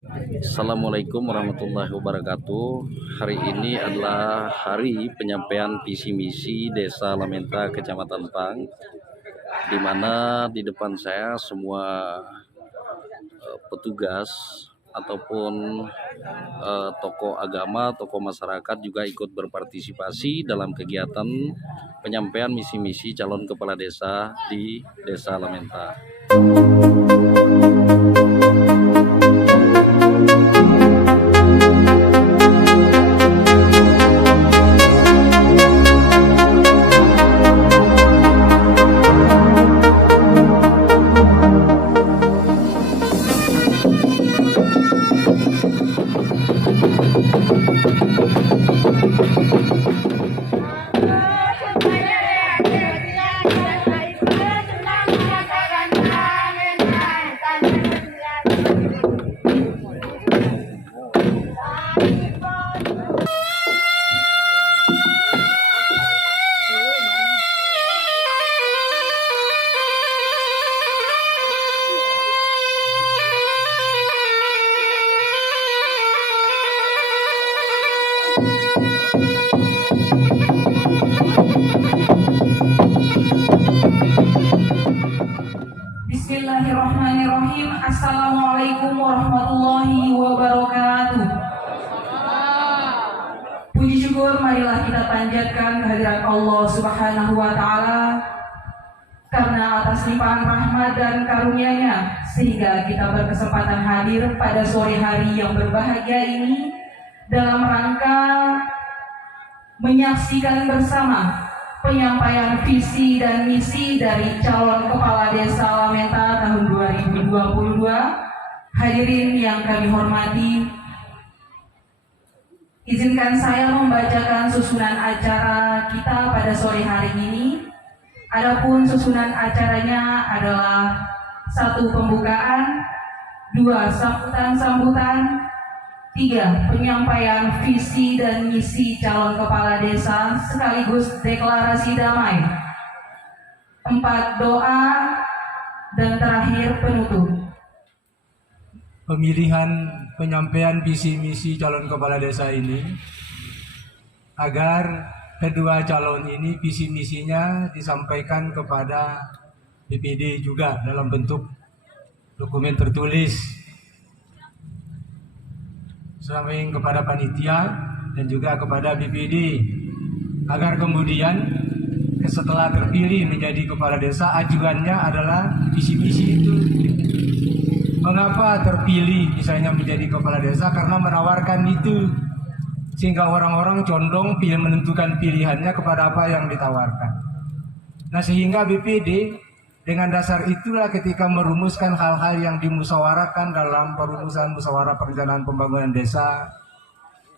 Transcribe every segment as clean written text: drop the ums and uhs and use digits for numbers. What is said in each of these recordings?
Assalamualaikum warahmatullahi wabarakatuh. Hari ini adalah hari penyampaian visi misi Desa Lamenta, Kecamatan Pang, di mana di depan saya semua petugas ataupun tokoh agama, tokoh masyarakat juga ikut berpartisipasi dalam kegiatan penyampaian misi-misi calon kepala desa di Desa Lamenta. Bismillahirrahmanirrahim. Assalamualaikum warahmatullahi wabarakatuh. Puji syukur marilah kita panjatkan kehadirat Allah Subhanahu wa Ta'ala, karena atas limpahan rahmat dan karunia-Nya sehingga kita berkesempatan hadir pada sore hari yang berbahagia ini dalam rangka menyaksikan bersama penyampaian visi dan misi dari calon kepala desa Lamenta tahun 2022. Hadirin yang kami hormati, izinkan saya membacakan susunan acara kita pada sore hari ini. Adapun susunan acaranya adalah 1. Pembukaan, 2. Sambutan-sambutan, 3. Penyampaian visi dan misi calon kepala desa sekaligus deklarasi damai, 4. Doa, dan terakhir penutup. Pemilihan penyampaian visi misi calon kepala desa ini agar kedua calon ini visi misinya disampaikan kepada BPD juga dalam bentuk dokumen tertulis, sampaikan kepada panitia dan juga kepada BPD, agar kemudian setelah terpilih menjadi kepala desa ajuannya adalah visi-visi itu. Mengapa terpilih misalnya menjadi kepala desa? Karena menawarkan itu, sehingga orang-orang condong menentukan pilihannya kepada apa yang ditawarkan. Nah, sehingga BPD dengan dasar itulah ketika merumuskan hal-hal yang dimusyawarahkan dalam perumusan musyawarah perencanaan pembangunan desa,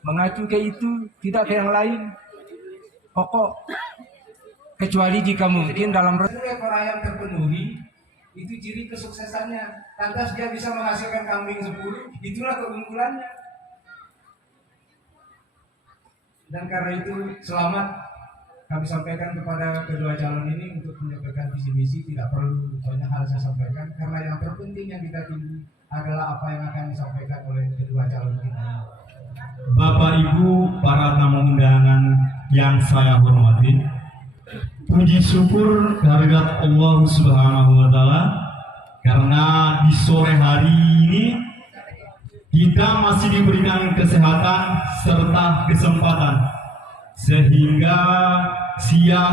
mengacu ke itu, tidak ke yang lain pokok, kecuali jika mungkin dalam ekor ayam terpenuhi, itu ciri kesuksesannya. Lantas dia bisa menghasilkan kambing 10, itulah keunggulannya. Dan karena itu selamat kami sampaikan kepada kedua calon ini untuk menyampaikan visi misi. Tidak perlu banyak hal saya sampaikan, karena yang terpenting yang kita tunggu adalah apa yang akan disampaikan oleh kedua calon kita. Bapak Ibu para tamu undangan yang saya hormati, puji syukur kehadirat Allah Subhanahu wa Ta'ala, karena di sore hari ini kita masih diberikan kesehatan serta kesempatan sehingga sia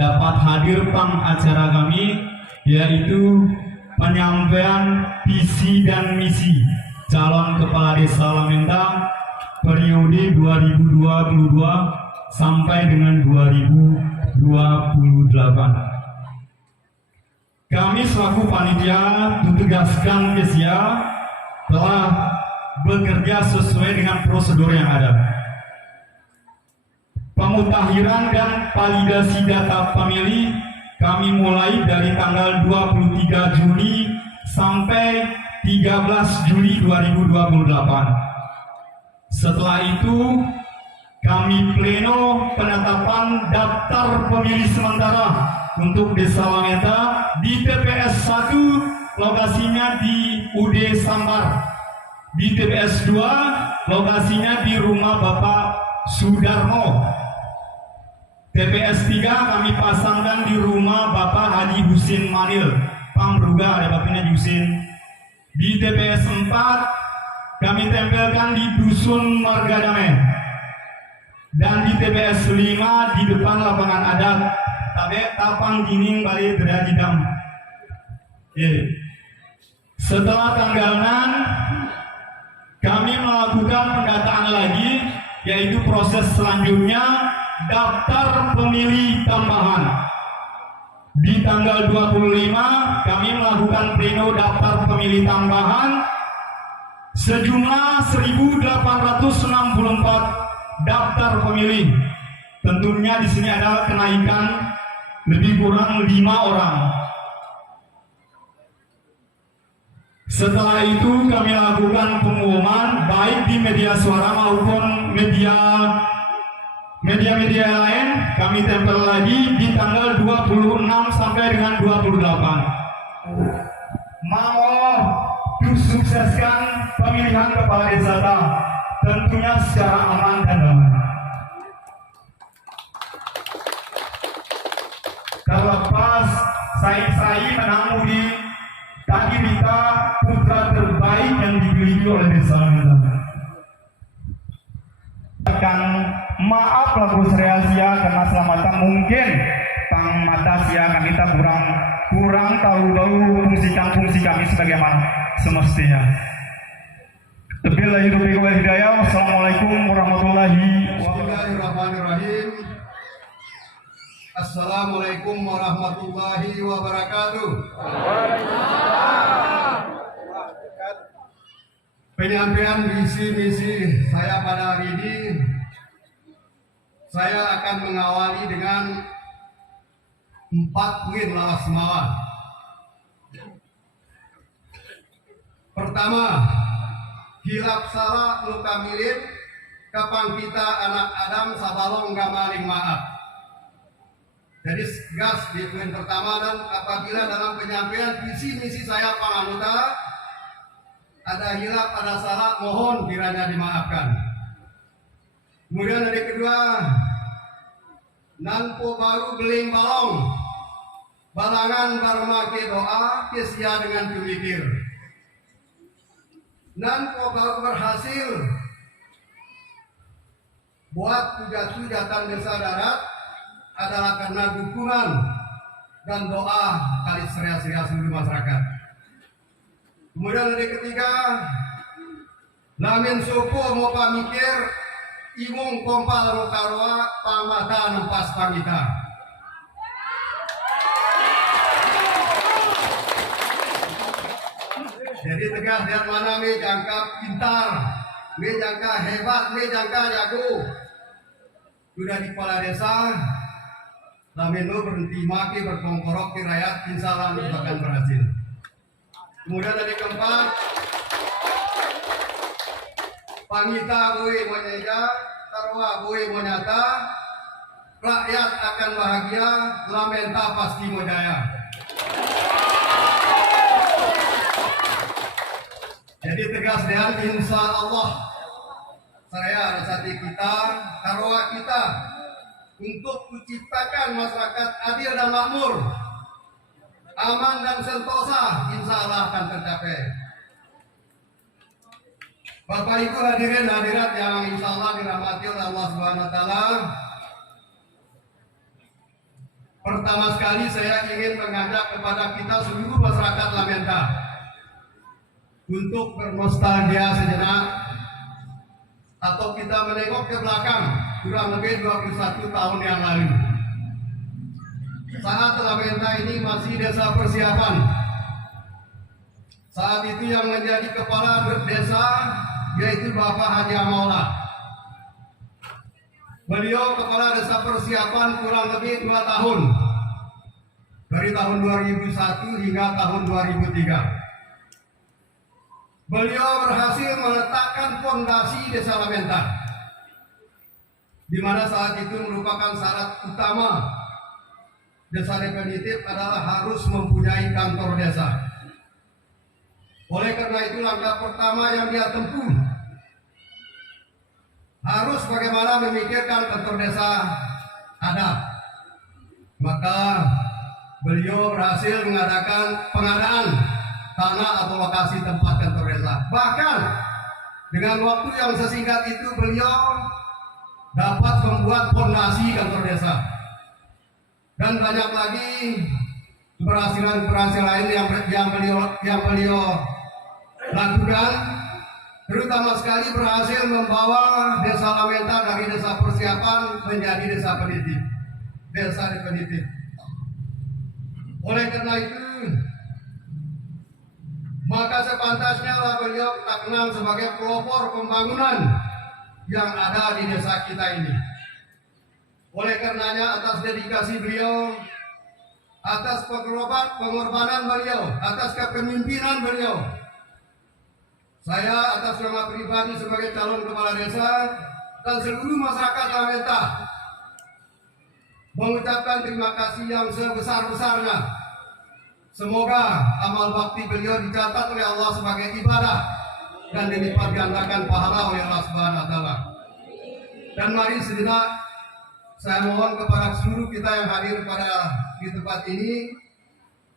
dapat hadir pang acara kami, yaitu penyampaian visi dan misi calon kepala desa Lamenta periode 2022 sampai dengan 2028. Kami selaku panitia ditugaskan telah bekerja sesuai dengan prosedur yang ada. Pemutahiran dan validasi data pemilih kami mulai dari tanggal 23 Juli sampai 13 Juli 2028. Setelah itu kami pleno penetapan daftar pemilih sementara untuk Desa Lamenta di TPS 1, lokasinya di UD Sambar, Di TPS 2 lokasinya di rumah Bapak Sudarmo. TPS 3 kami pasangkan di rumah Bapak Haji Husin Manil, Pamruga, ada bapaknya Husin. Di TPS 4 kami tempelkan di Dusun Margadamai. Dan di TPS 5 di depan lapangan adat Tapang Gining Bali Berajidam. Setelah tanggal 6 kami melakukan pendataan lagi, yaitu proses selanjutnya daftar pemilih tambahan. Di tanggal 25 kami melakukan pleno daftar pemilih tambahan sejumlah 1.864 daftar pemilih. Tentunya di sini ada kenaikan lebih kurang 5 orang. Setelah itu kami lakukan pengumuman baik di media suara maupun media lain. Kami tempel lagi di tanggal 26 sampai dengan 28. Mau disukseskan pemilihan kepala desa tentunya secara aman dan damai. Terlepas saya menang di tadi kita putra terbaik yang dimiliki oleh desa kita. Akan maaf lagu Sreasia karena selamatan mungkin tang mata sia kami kita kurang tahu fungsi kami sebagaimana semestinya. Wabillahi taufiq wal hidayah. Wassalamualaikum warahmatullahi wabarakatuh. Bismillahirrahmanirrahim. Assalamualaikum warahmatullahi wabarakatuh. Penyampaian visi misi saya pada hari ini, saya akan mengawali dengan 4 poin lawas semawa. Pertama, hilap salah luka milip kapang kita anak Adam sabalong gamaling maaf. Jadi gas di poin pertama, dan apabila dalam penyampaian visi misi saya panganuta ada hilap, ada salah, mohon kiranya dimaafkan. Kemudian dari kedua, nanpo baru beling balong, balangan barmake doa, kesia dengan pemikir. Nanpo baru berhasil buat hujatan desa darat adalah karena dukungan dan doa kali seria-seria seluruh masyarakat. Kemudian dari ketiga, lamin suku mau pamikir, imung kompal mukarwa, pamata nempas pamita. Jadi tegas dan mana me jangka pintar, me jangka hebat, me jangka jago. Sudah di kepala desa, lamin lo berhenti maki berkongkorok di rakyat, insya Allah akan berhasil. Kemudian dari keempat, pangita bui menyeja, tarwa bui menyata, rakyat akan bahagia, lamenta pasti mojaya. Jadi tegas dan insya Allah saya resati kita, tarwa kita untuk menciptakan masyarakat adil dan makmur, aman dan sentosa, insya Allah akan tercapai. Bapak Ibu hadirin hadirat yang insya Allah dirahmati oleh Allah Subhanahu Wa Taala. Pertama sekali saya ingin mengajak kepada kita seluruh masyarakat Lamenta untuk bernostalgia sejenak, atau kita menengok ke belakang kurang lebih 21 tahun yang lalu. Saat Lamenta ini masih desa persiapan. Saat itu yang menjadi kepala desa yaitu Bapak Haji Amaula. Beliau kepala desa persiapan kurang lebih 2 tahun. Dari tahun 2001 hingga tahun 2003. Beliau berhasil meletakkan fondasi desa Lamenta, di mana saat itu merupakan syarat utama desa definitif adalah harus mempunyai kantor desa. Oleh karena itu langkah pertama yang dia tempuh harus bagaimana memikirkan kantor desa ada. Maka beliau berhasil mengadakan pengadaan tanah atau lokasi tempat kantor desa. Bahkan dengan waktu yang sesingkat itu beliau dapat membuat fondasi kantor desa. Dan banyak lagi keberhasilan lain yang beliau lakukan, terutama sekali berhasil membawa desa Lamenta dari desa persiapan menjadi desa pendidik, desa definitif. Oleh karena itu, maka sepantasnya lah beliau kita kenal sebagai pelopor pembangunan yang ada di desa kita ini. Oleh karenanya atas dedikasi beliau, atas pengorbanan beliau, atas kepemimpinan beliau, saya atas nama pribadi sebagai calon kepala desa dan seluruh masyarakat Lamenta mengucapkan terima kasih yang sebesar-besarnya. Semoga amal bakti beliau dicatat oleh Allah sebagai ibadah dan dilipat gandakan pahala oleh Allah Subhanahu wa taala. Dan mari sejenak saya mohon kepada seluruh kita yang hadir di tempat ini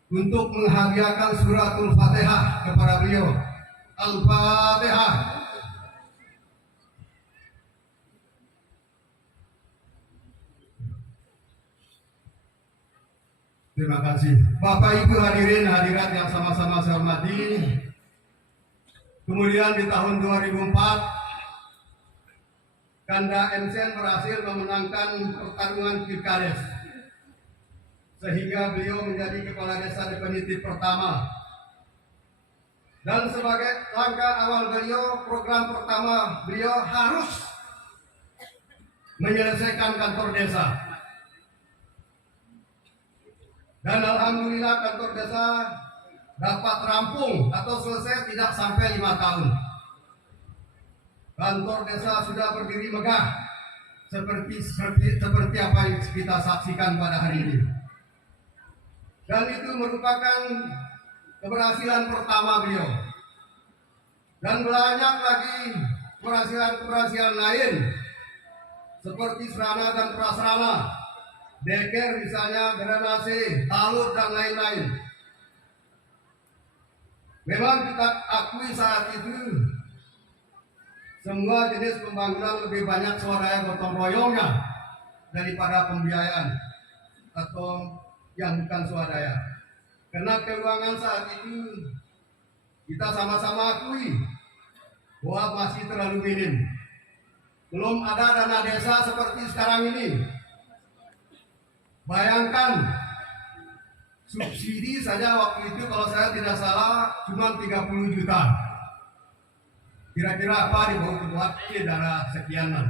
untuk menghadiahkan suratul Fatihah kepada beliau. Al-Fatihah. Terima kasih. Bapak Ibu hadirin hadirat yang sama-sama saya hormati. Kemudian di tahun 2004 Kanda Emsen berhasil memenangkan pertarungan Pilkades sehingga beliau menjadi kepala desa definitif pertama. Dan sebagai langkah awal beliau, program pertama beliau harus menyelesaikan kantor desa. Dan alhamdulillah kantor desa dapat rampung atau selesai tidak sampai 5 tahun. Kantor desa sudah berdiri megah seperti apa yang kita saksikan pada hari ini. Dan itu merupakan keberhasilan pertama beliau. Dan banyak lagi keberhasilan lain seperti serana dan prasarana, deker misalnya, drainase, talud dan lain-lain. Memang kita akui saat itu semua jenis pembangunan lebih banyak swadaya gotong royongnya daripada pembiayaan atau yang bukan swadaya. Karena keuangan saat itu kita sama-sama akui bahwa masih terlalu minim. Belum ada dana desa seperti sekarang ini. Bayangkan subsidi saja waktu itu kalau saya tidak salah cuma 30 juta. Kira-kira apa dibawa ke darah sekianan.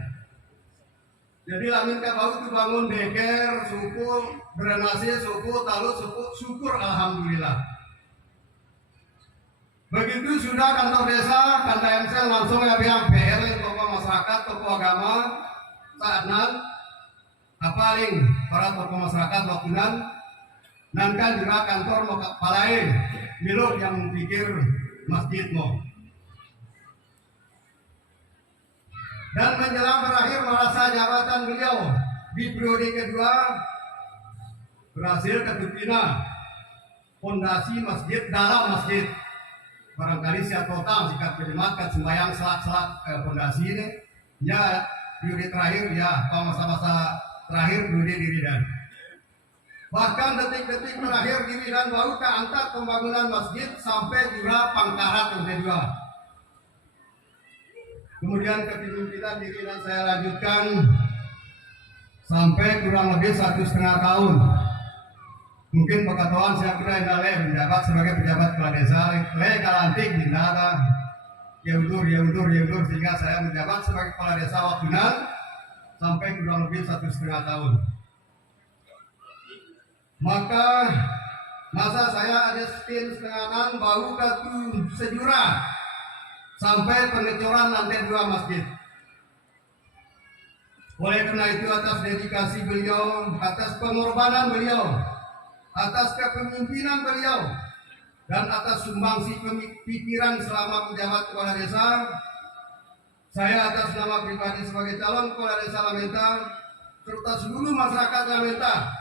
Jadi Lamenta bau itu bangun deker, suku, drainase, suku, talud, syukur alhamdulillah. Begitu sudah kantor desa, Kanda Emsen langsung ya bilang PL, tokoh masyarakat, tokoh agama, saatnan, paling para tokoh masyarakat wakunan, nanti juga kantor mau palain, miluk yang pikir masjid mau. Dan menjelang berakhir masa jabatan beliau di periode kedua berhasil ketupina fondasi masjid dalam masjid. Barangkali siap total jika penyemat sembahyang selak-selak fondasi ini. Ya periode terakhir ya masa-masa terakhir periode diridan. Bahkan detik-detik terakhir diridan baru keangkat pembangunan masjid sampai jurah pangkarat yang kedua. Kemudian kepemimpinan diri dan saya lanjutkan sampai kurang lebih 1,5 tahun. Mungkin pengetahuan saya kira indale menjabat sebagai pejabat kepala desa, kalantik di nada, ya undur sehingga saya menjabat sebagai kepala desa wakunan sampai kurang lebih 1,5 tahun. Maka masa saya ada setengah bau katu sejurah. Sampai pengecoran lantai 2 masjid. Oleh karena itu atas dedikasi beliau, atas pengorbanan beliau, atas kepemimpinan beliau, dan atas sumbangsi pikiran selama menjabat kepala desa, saya atas nama pribadi sebagai calon kepala desa Lamenta serta seluruh masyarakat Lamenta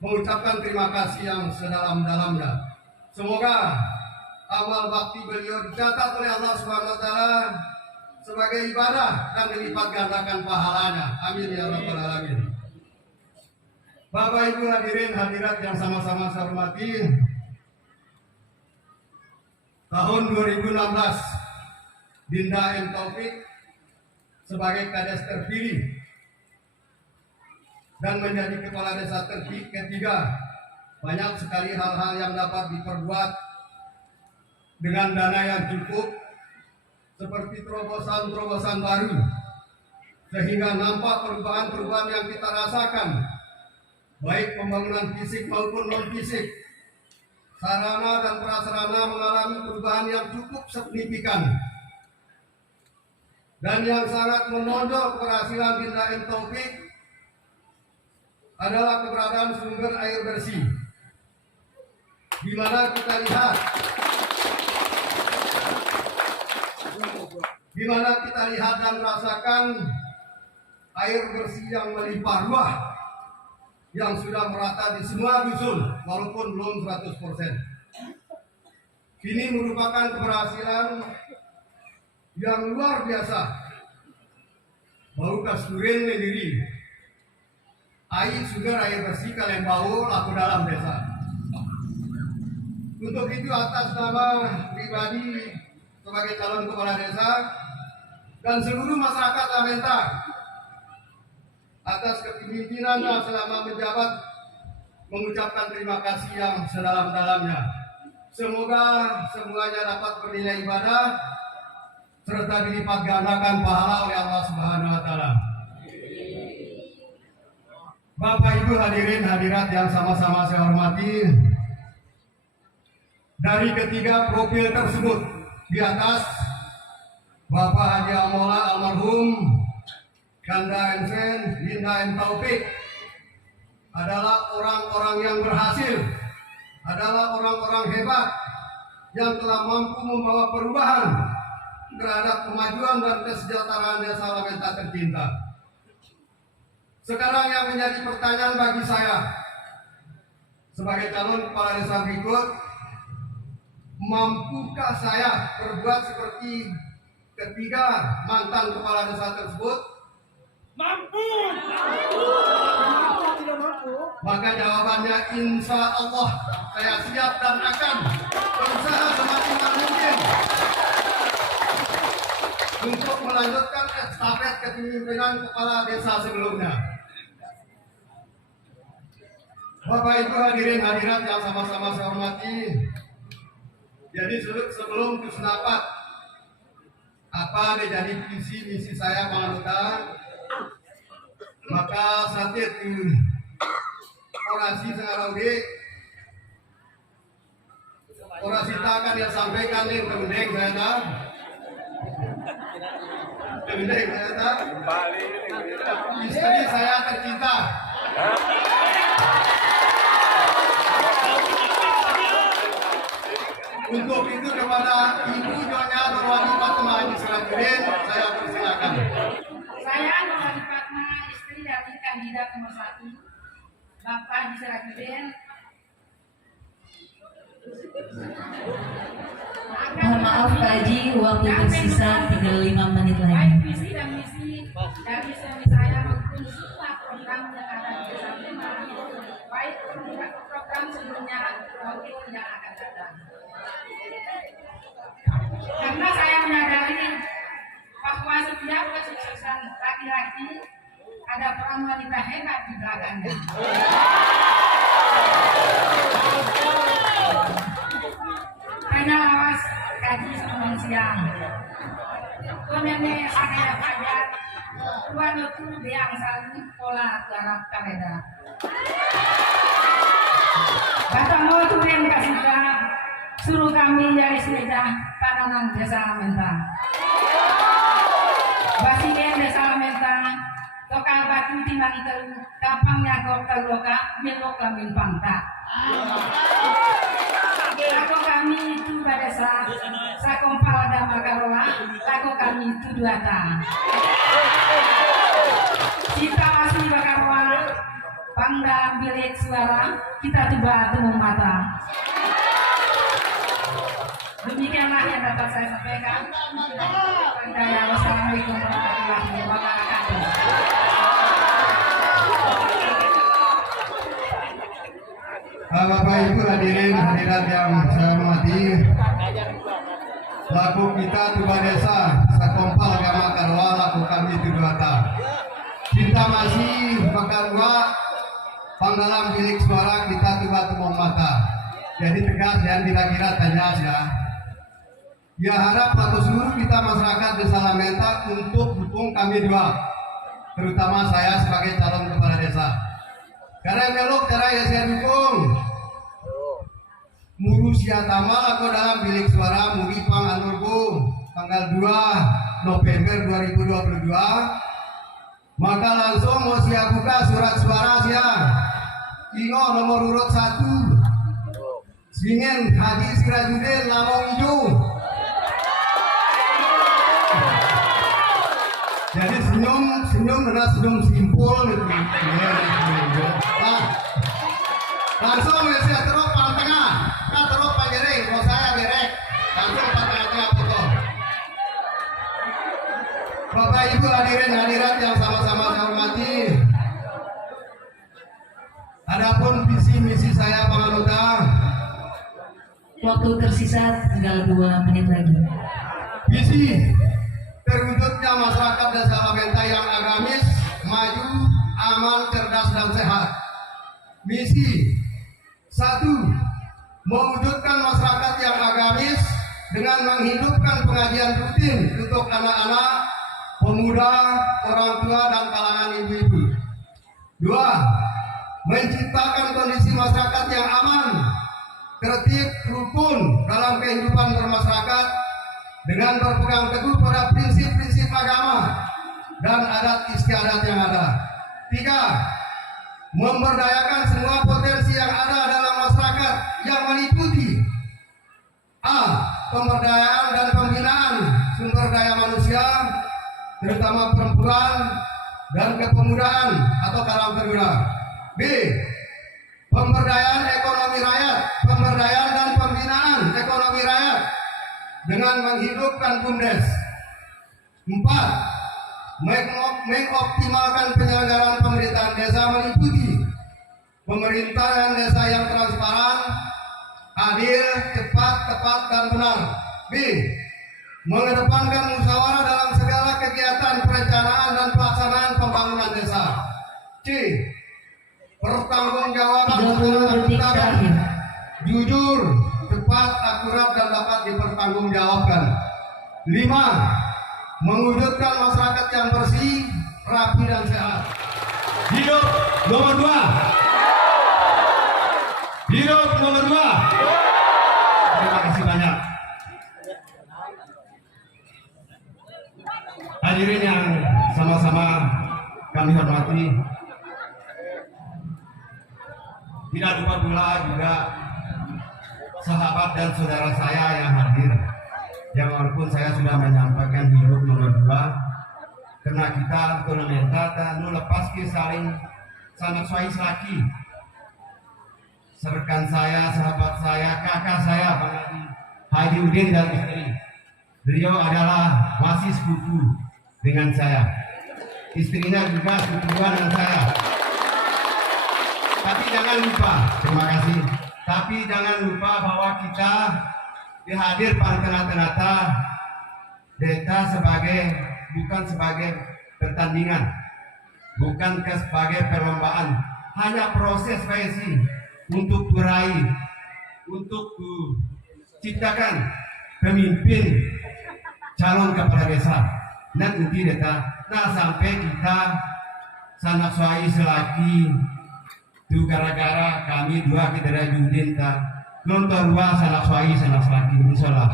mengucapkan terima kasih yang sedalam-dalamnya. Semoga amal bakti beliau dicatat oleh Allah Subhanahu wa taala sebagai ibadah dan dilipat gandakan pahalanya. Amin ya rabbal alamin. Bapak Ibu hadirin hadirat yang sama-sama saya hormati, tahun 2016 Dinda M. Taufik sebagai kades terpilih dan menjadi kepala desa terpilih ketiga. Banyak sekali hal-hal yang dapat diperbuat dengan dana yang cukup, seperti terobosan-terobosan baru, sehingga nampak perubahan-perubahan yang kita rasakan, baik pembangunan fisik maupun non-fisik. Sarana dan prasarana mengalami perubahan yang cukup signifikan. Dan yang sangat menonjol keberhasilan Dinda M. Taufik adalah keberadaan sumber air bersih, di mana kita lihat dan rasakan air bersih yang melimpah ruah yang sudah merata di semua dusun walaupun belum 100%. Ini merupakan keberhasilan yang luar biasa. Bau kasurin sendiri, air sugar air bersih kalian bau laku dalam desa. Untuk itu atas nama pribadi sebagai calon kepala desa dan seluruh masyarakat Lamenta, atas kepemimpinannya selama menjabat, mengucapkan terima kasih yang sedalam-dalamnya. Semoga semuanya dapat bernilai ibadah serta dilipat gandakan pahala oleh Allah Subhanahu wa taala. Bapak Ibu hadirin hadirat yang sama-sama saya hormati, dari ketiga profil tersebut di atas, Bapak Haji Amola almarhum, Ganda Ensen, Dinda M. Taufik adalah orang-orang yang berhasil, adalah orang-orang hebat yang telah mampu membawa perubahan terhadap kemajuan dan kesejahteraan desa Lamenta tercinta. Sekarang yang menjadi pertanyaan bagi saya sebagai calon kepala desa berikut, mampukah saya berbuat seperti ketiga mantan kepala desa tersebut? Mampu. Maka jawabannya insya Allah saya siap dan akan berusaha semaksimal mungkin untuk melanjutkan estafet kepemimpinan kepala desa sebelumnya. Bapak Ibu hadirin hadirat yang sama-sama saya hormati, jadi sebelum kusnapat apa jadi visi misi saya menganggota, maka saat orasi sengaraude orasi akan yang sampaikan nih kemudian saya tahu istri saya tercinta. Untuk itu kepada Ibu Nyonya Nurwani Fatma Haji Sirajudin, saya persilakan. Saya Nurwani Fatma, istri dari kandidat nomor 1, Bapak Haji Sirajudin. Mohon maaf Pak Haji, waktu tersisa tinggal 5 menit lagi. Baik visi dan misi dari suami saya maupun semua program yang ada di desa Lamenta, baik program sebelumnya maupun yang akan datang. Karena saya menyadari bahwa setiap kesuksesan laki-laki ada peran wanita hebat di belakangnya. Hanya awas kaji sebelum siang. Konene saya pajak, tuan itu yang saling pola garap kaleda. Kata mau turun kasih suruh kami dari meja tanaman desa Lamenta. Basien desa Lamenta, tokal batu timbang itu kapangnya kau terloka, melok lamin pangta. Laku kami itu pada saat sakompal agama Karwa, laku kami itu 2 ta. Kita masih Bakarwa, Pangda bilik suara, kita coba temu mata. Demikianlah yang dapat saya sampaikan. Wassalamualaikum warahmatullahi wabarakatuh. Bapak Ibu hadirin hadirat yang saya hormati, laku kita dua desa sakompal agama Karwa, laku kami dua ta. Cinta masih Bakarwa, pangdalam bilik suara, kita coba temu mata. Jadi tegas dan kira-kira tanya ya. Ya harap atau seluruh kita masyarakat Desa Lamenta untuk dukung kami dua, terutama saya sebagai calon kepala desa. Karena meluk cara yang saya dukung, Muru Siatama aku dalam bilik suara Muri Panganurku tanggal 2 November 2022. Maka langsung mau siap buka surat suara siap. Ingo nomor urut 1. Singen Haji Sirajudin Lamong Ijo. Jadi senyum benar senyum simpul gitu. Langsung saya terus pang tengah, kita terus pang gereng, kalau saya gerek, langsung pang tengah foto. Bapak Ibu hadirin hadirat yang sama-sama saya hormati. Adapun visi misi saya penganggota. Waktu tersisa tinggal 2 menit lagi. Visi terwujudnya masyarakat Desa Lamenta yang agamis, maju, aman, cerdas dan sehat. Misi 1. Mewujudkan masyarakat yang agamis dengan menghidupkan pengajian rutin untuk anak-anak, pemuda, orang tua dan kalangan ibu-ibu. 2. Menciptakan kondisi masyarakat yang aman, tertib, rukun dalam kehidupan bermasyarakat dengan berpegang teguh pada prinsip-prinsip agama dan adat istiadat yang ada. 3. Memberdayakan semua potensi yang ada dalam masyarakat yang meliputi A. Pemberdayaan dan pembinaan sumber daya manusia, terutama perempuan dan kepemudaan atau kalangan termuda. B. Pemberdayaan ekonomi rakyat, pemberdayaan dan pembinaan ekonomi rakyat dengan menghidupkan BUMDes. 4. Mengoptimalkan penyelenggaraan pemerintahan desa meliputi pemerintahan desa yang transparan, adil, cepat, tepat, dan benar. B. Mengedepankan musyawarah dalam segala kegiatan perencanaan dan pelaksanaan pembangunan desa. C. Pertanggungjawaban 30 detik terakhir. jujur, cepat, akurat, dan dapat dipertanggungjawabkan. 5. Mewujudkan masyarakat yang bersih, rapi, dan sehat. Hidup nomor 2. Hidup nomor 2. Terima kasih banyak. Hadirin yang sama-sama kami hormati, tidak lupa pula juga sahabat dan saudara saya yang hadir, yang walaupun saya sudah menyampaikan hidup nomor 2, karena kita Lamenta nu lepas ke saling sanak suai selaki, rekan saya, sahabat saya, kakak saya, Bang Haji Udin dan istri. Beliau adalah masih sepupu dengan saya. Istrinya juga sepupuan dengan saya. Tapi jangan lupa, terima kasih. Tapi jangan lupa bahwa kita dihadir pada tengah-tengah data bukan sebagai pertandingan, bukan sebagai perlombaan, hanya proses PSI untuk meraih, untuk ciptakan pemimpin calon kepala desa dan inti data. Nah sampai kita sanak suai selaki itu gara-gara kami dua kita dari Judin tak nonton dua sanak suai sanak selaki insyaallah.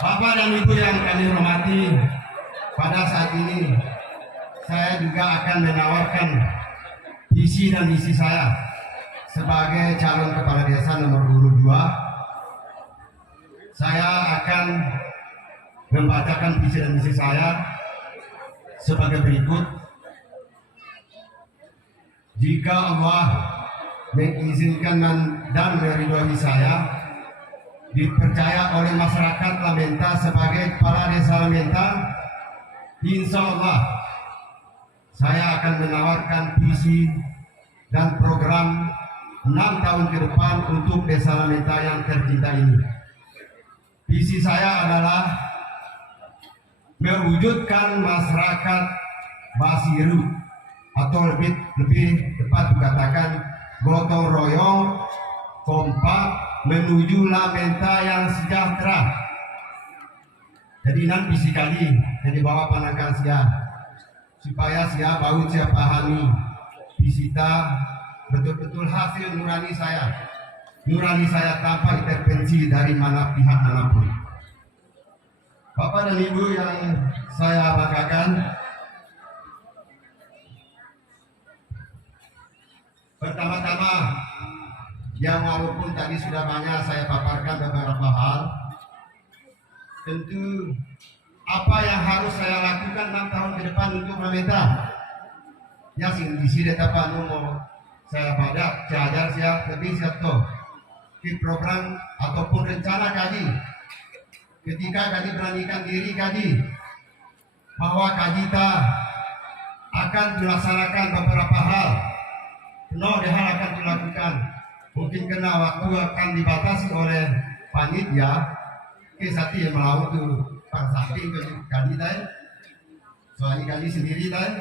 Bapak dan Ibu yang kami hormati, pada saat ini saya juga akan menawarkan visi dan misi saya sebagai calon kepala desa nomor urut 2. Saya akan membacakan visi dan misi saya sebagai berikut. Jika Allah mengizinkan dan meridhoi saya dipercaya oleh masyarakat Lamenta sebagai kepala desa Lamenta, insya Allah saya akan menawarkan visi dan program 6 tahun ke depan untuk desa Lamenta yang tercinta ini. Visi saya adalah mewujudkan masyarakat basiru, atau lebih tepat dikatakan gotong royong, kompak menuju Lamenta yang sejahtera. Jadi nan visi kali jadi bawa panangkan sia supaya sia bau sia pahami visita betul-betul hasil nurani saya tanpa intervensi dari mana pihak manapun. Bapak dan Ibu yang saya banggakan, pertama-tama yang walaupun tadi sudah banyak saya paparkan beberapa hal, tentu apa yang harus saya lakukan 6 tahun ke depan untuk Lamenta. Ya sing di sini dapat mau saya pada cajar siap lebih siap tuh di program ataupun rencana kaji. Ketika kaji beranikan diri kaji bahwa kaji akan dilaksanakan beberapa hal. No, hal akan dilakukan. Mungkin kena waktu akan dibatasi oleh panitia. Kesati yang melawan tu samping kaji tadi. Soalnya kaji sendiri tadi.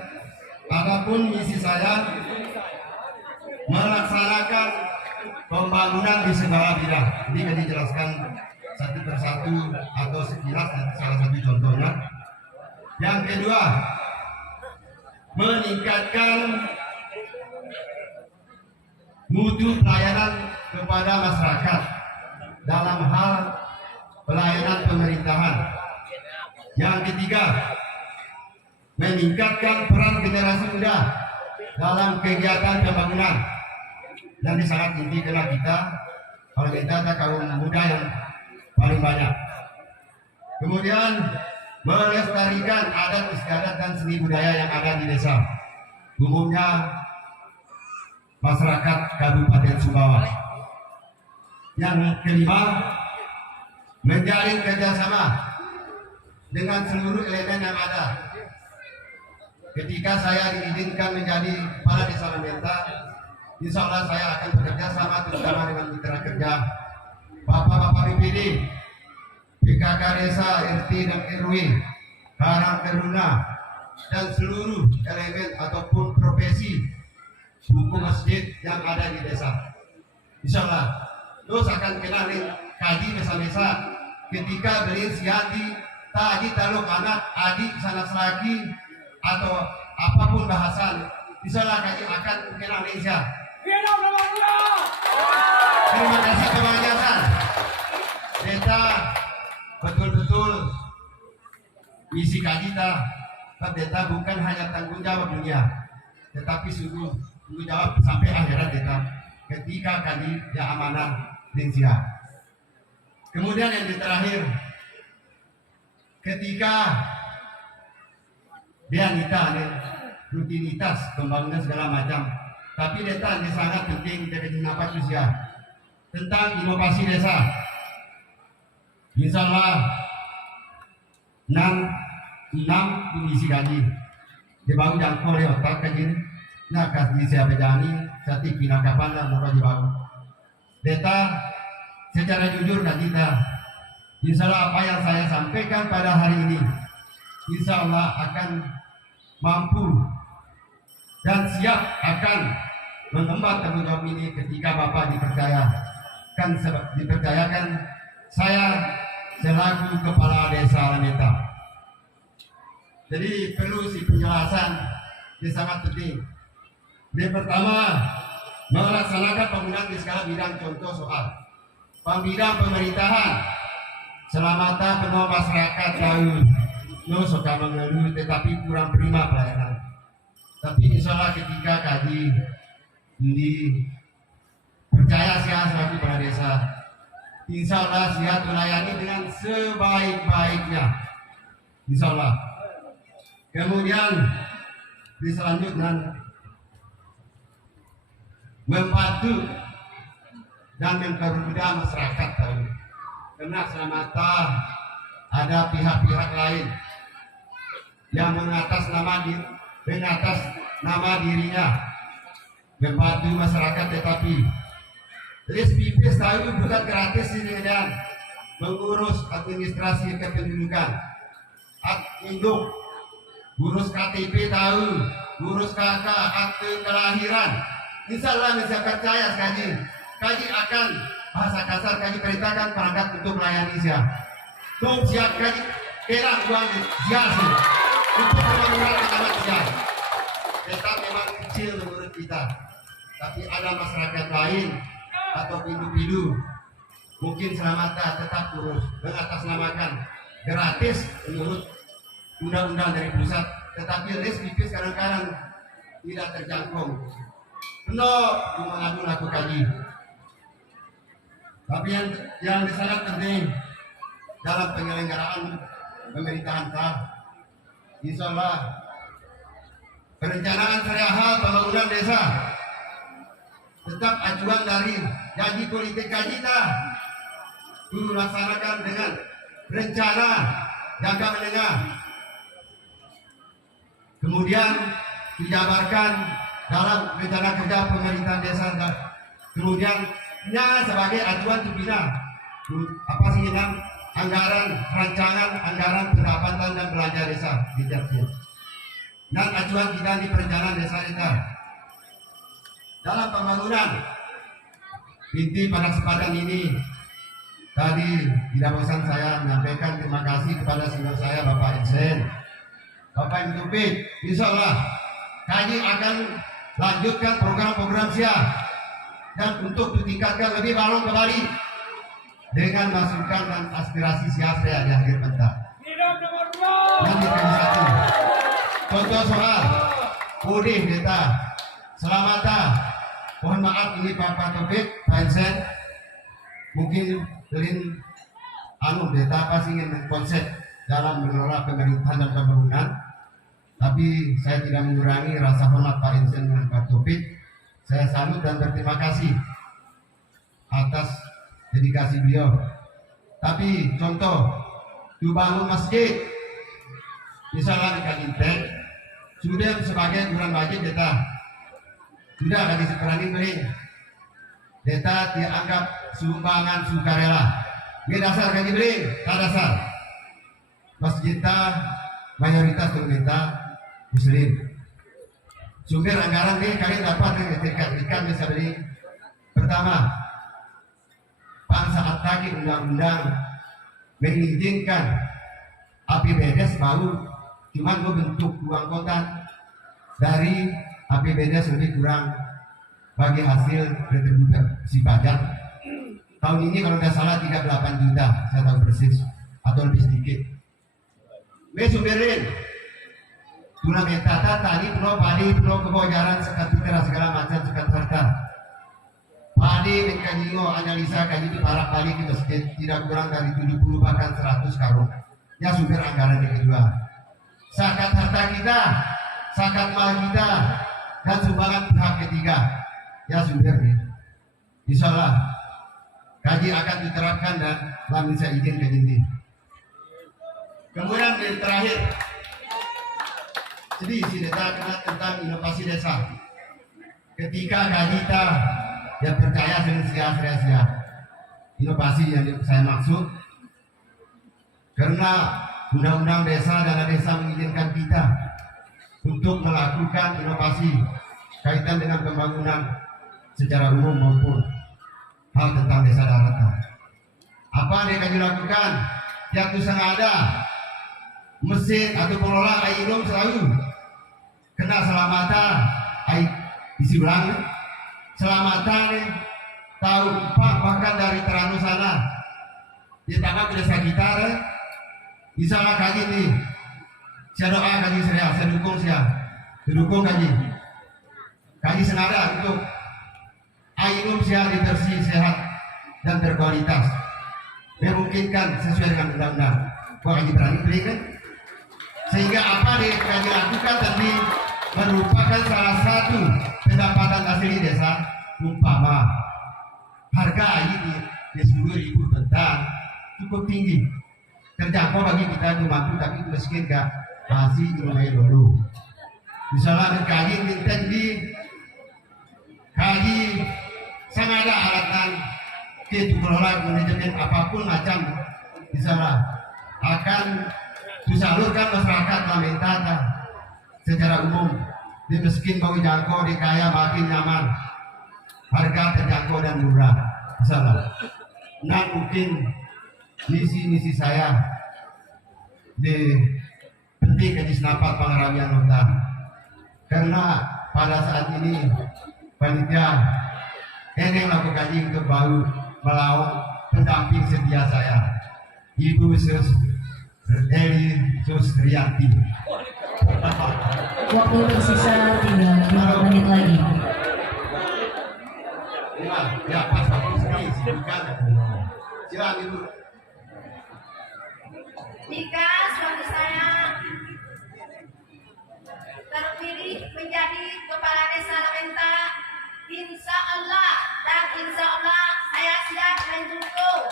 Adapun misi saya melaksanakan pembangunan di segala bidang. Ini akan dijelaskan satu persatu atau sekilas salah satu contohnya. Yang kedua, meningkatkan mutu pelayanan kepada masyarakat dalam hal pelayanan pemerintahan. Yang ketiga, meningkatkan peran generasi muda dalam kegiatan pembangunan. Dan ini sangat inti karena kita, kalau kita ada kaum muda yang paling banyak. Kemudian melestarikan adat istiadat dan seni budaya yang ada di desa, umumnya masyarakat Kabupaten Sumbawa. Yang kelima, menjalin kerjasama dengan seluruh elemen yang ada. Ketika saya diizinkan menjadi kepala desa Lamenta, insya Allah saya akan bekerja sama terutama dengan mitra kerja Bapak-Bapak BPD, PKK Desa, RT dan RW, Karang Taruna, dan seluruh elemen ataupun profesi buku masjid yang ada di desa. Insya Allah, terus akan kenalin kaji desa-desa ketika beli siati, tadi taluk anak, adik, sanak selaki, atau apapun bahasan, insya Allah kaji akan kenalin siapa. Terima kasih kebanyakan. Kita betul-betul misi kaji kita bukan hanya tanggung jawab dunia, tetapi sungguh tanggung jawab sampai akhirat kita. Ketika kaji ya amanah dan siap. Kemudian yang terakhir, ketika rutinitas pembangunan segala macam. Tapi data yang sangat penting dari kenapa usia tentang inovasi desa. Insya Allah 6 misi kaji dibangun jangkau oleh otak kaji. Nah kasih siapa jani sati pindah kapan lah mau dibangun. Data secara jujur kaji insya Allah apa yang saya sampaikan pada hari ini, insya Allah akan mampu dan siap akan mengemban tanggung jawab ini ketika Bapak dipercayakan saya selaku kepala desa Lamenta. Jadi perlu penjelasan yang sangat penting. Yang pertama, melaksanakan pembangunan di segala bidang, contoh soal bidang pemerintahan, selamatan penuh masyarakat tahu no suka mengeluh tetapi kurang prima pelayanan. Tapi insya Allah ketika kaji ini percaya saya selaku kepala desa, insya Allah saya melayani dengan sebaik-baiknya, insya Allah. Kemudian di selanjutnya membantu dan mempermudah masyarakat tahu. Karena semata ada pihak-pihak lain yang mengatas nama dirinya membantu masyarakat, tetapi SPP tahu bukan gratis ini, dan mengurus administrasi kependudukan, induk, urus KTP tahu, urus KK, akte kelahiran. Insya Allah saya percaya kaji akan bahasa kasar kaji perintahkan perangkat untuk melayani saya. Tung siap kaji kerang uang siap untuk melayani anak siap. Tetap memang kecil menurut kita, tapi ada masyarakat lain atau individu mungkin selamatan tetap urus mengatasnamakan gratis menurut undang-undang dari pusat, tetapi SPP kadang-kadang tidak terjangkau. Penuh mengadu laku kaji. Tapi yang sangat penting dalam penyelenggaraan pemerintahan sah, insya Allah perencanaan hal pembangunan desa tetap acuan dari janji politik kaji kita dilaksanakan dengan rencana jangka menengah, kemudian dijabarkan dalam rencana kerja pemerintahan desa, kemudian sebagai acuan pimpinan apa sih anggaran rancangan anggaran pendapatan dan belanja desa di tiap dan acuan kita di perencanaan desa kita dalam pembangunan. Inti pada kesempatan ini tadi tidak bosan saya menyampaikan terima kasih kepada senior saya Bapak Insen, Bapak Intupit. Insya Allah kaji akan lanjutkan program-program siap dan untuk ditingkatkan lebih balong kembali dengan masukan dan aspirasi siap saya di akhir pentas. Dan dikasih contoh soal Udih Deta Selamata, mohon maaf ini Pak Topik, Pak Insen mungkin Lin Deta apa sih konsep dalam mengelola pemerintahan dan pembangunan, tapi saya tidak mengurangi rasa hormat Pak Insen dengan Pak Topik. Saya salut dan berterima kasih atas dedikasi beliau. Tapi contoh dibangun masjid, misalnya di Kalinten, sudah sebagai ukuran wajib kita sudah lagi seperani beli. Deta dianggap sumbangan sukarela. Ini dasar kaji beli, tak dasar. Masjid kita mayoritas pemerintah Muslim. Sumber anggaran ini kalian dapat tingkat bisa beli. Pertama, saat tadi undang-undang mengizinkan APBDes baru cuma bentuk uang kotak dari APBDes lebih kurang bagi hasil retribusi pajak. Tahun ini kalau tidak salah 38 juta, saya tahu persis atau lebih sedikit. Sumberin tuna metata tadi pulau padi pulau kebojaran sekat putera segala macam sekat harta padi mengkajigo analisa kaji di parak padi di masjid tidak kurang dari 70 bahkan 100 karung ya sumber anggaran yang kedua. Zakat harta kita, zakat mal kita, dan sumbangan pihak ketiga ya sumbernya. Insya Allah kaji akan diterapkan dan kami saya izin kaji ini. Kemudian yang terakhir, jadi isi data tentang inovasi desa. Ketika kita yang percaya dengan sia-sia inovasi yang saya maksud, karena undang-undang desa dana desa mengizinkan kita untuk melakukan inovasi kaitan dengan pembangunan secara umum maupun hal tentang desa daratan. Apa yang kami lakukan? Yang sengaja mesin atau pengelola air minum selalu kena selamatan air isi ulang selamatan tahu Pak bahkan dari Teranu sana ditangkap desa kita bisa lah kaji nih saya doa kaji saya dukung saya Didukung kaji senada untuk air minum yang bersih, sehat dan berkualitas, memungkinkan sesuai dengan undang-undang. Kok kaji berani beli kan? Sehingga apa yang kaji lakukan tadi merupakan salah satu pendapatan asli desa. Umpama harga air di 10.000 bentang cukup tinggi, terjangkau bagi kita yang mampu tapi miskin gak masih lumayan dulu. Misalnya kaji minten di kaji sangat ada alatan ke kelola manajemen apapun macam misalnya akan disalurkan masyarakat meminta secara umum di miskin bagi jangkau, di kaya makin nyaman, harga terjangkau dan murah misalnya. Nah mungkin misi saya di penting di senapat pengaramian nota, karena pada saat ini panitia yang melakukan untuk baru melawan pendamping setia saya, Ibu Sus Eli Susriyanti. Waktu tersisa tinggal 5 menit lagi. Ya, pas waktu sekali, silakan. Silakan Ibu. Jika suami saya terpilih menjadi kepala desa Lamenta, insya Allah saya siap mendukung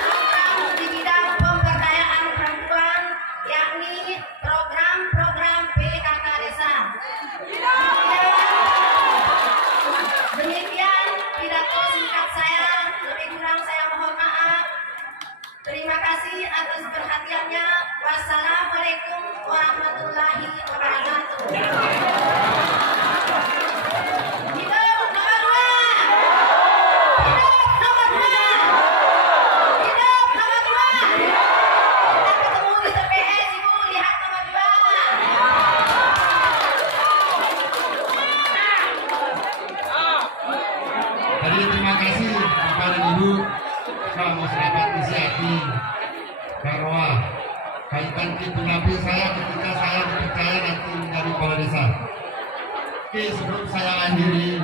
program di bidang pemberdayaan perempuan, yakni program-program PKK desa. Demikian pidato singkat saya, lebih kurang saya mohon maaf. Terima kasih atas perhatiannya. Wassalamualaikum warahmatullahi wabarakatuh. Jadi terima kasih kepada Ibu masyarakat Isiati bahwa kaitan pendamping saya ketika saya dipercaya nanti menjadi kepala desa. Oke, sebelum saya akhiri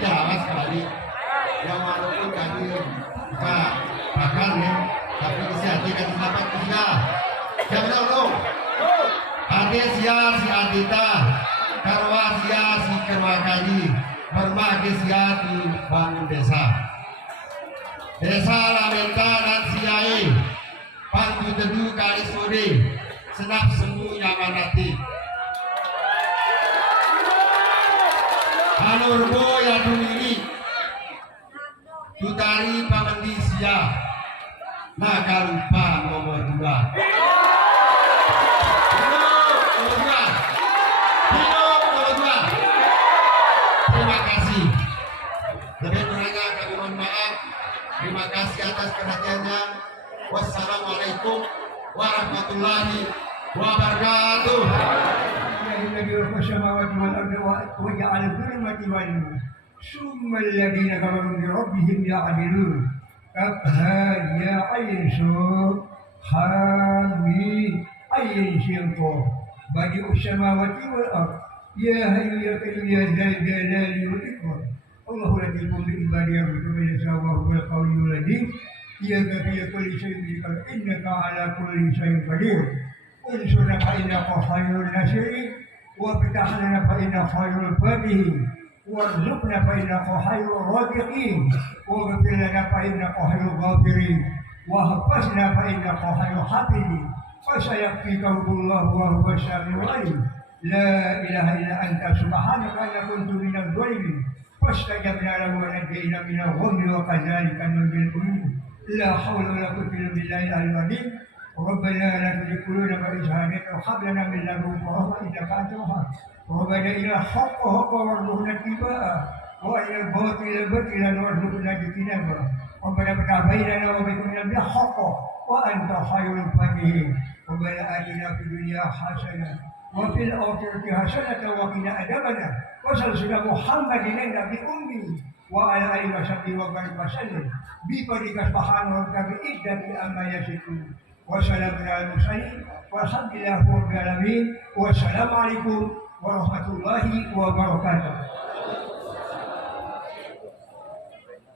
jawab sekali yang walaupun kami bisa bahkan ya, tapi Isiati kan dapat bisa. Siapa tahu? Ada siar si Adita, Karwa siar si Karwa Kaji, berbagai siar di bangun desa. Desa Lamenta dan Siai, Pantu Teduh Kali Sore, senap semu nyaman hati. Anurbo ya dumili, Tutari Pamendi Sia, Naga lupa nomor 2. Terima kasih. Lebih kurangnya kami mohon maaf. Terima kasih atas perhatiannya. Wassalamualaikum warahmatullahi wabarakatuh. وجعل الظلمة والنور ثم الذين كفروا بربهم يعدلون كفها يا عين سور حامي عين سينطور بديع السماوات والأرض يا حي يا قيوم يا ذا الجلال والإكرام الله لطيف بعباده يرزق من يشاء وهو القوي العظيم يا كفي كل شيء بقدر إنك على كل شيء قدير انصرنا فإنك خير الناصرين وافتح لنا فإنك خير الفاتحين وارزقنا فإنك خير الرازقين واغفر لنا فإنك خير الغافرين وحفظنا فإنك خير الحافظين فسيكفيكهم الله وهو السميع العليم لا إله إلا أنت سبحانك إني كنت من الظالمين فاستجبنا له ونجينا من الغم وكذلك ننجي المؤمنين لا حول ولا قوة إلا بالله العلي العظيم ربنا لا تزغ قلوبنا بعد إذ هديتنا وهب لنا من لدنك رحمة إنك أنت الوهاب ربنا إلى الحق حقا وارزقنا اتباعه وإلى الباطل باطلا وارزقنا اجتنابه ربنا افتح بيننا وبين بالحق وأنت خير الفاتحين ربنا آتنا في الدنيا حسنة وفي الآخرة حسنة وقنا عذاب النار وصل على محمد النبي أمي وعلى آله وصحبه وبارك وسلم بفضلك سبحانه وتعالى بعزة عما يصفون wassalamu ala mursalin walhamdulillahi rabbil alamin. Wassalamualaikum warahmatullahi wabarakatuh.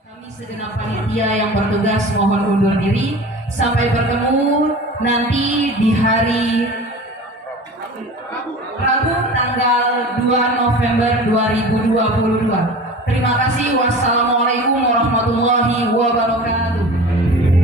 Kami segenap panitia yang bertugas mohon undur diri. Sampai bertemu nanti di hari Rabu tanggal 2 November 2022. Terima kasih. Wassalamualaikum warahmatullahi wabarakatuh. Terima kasih.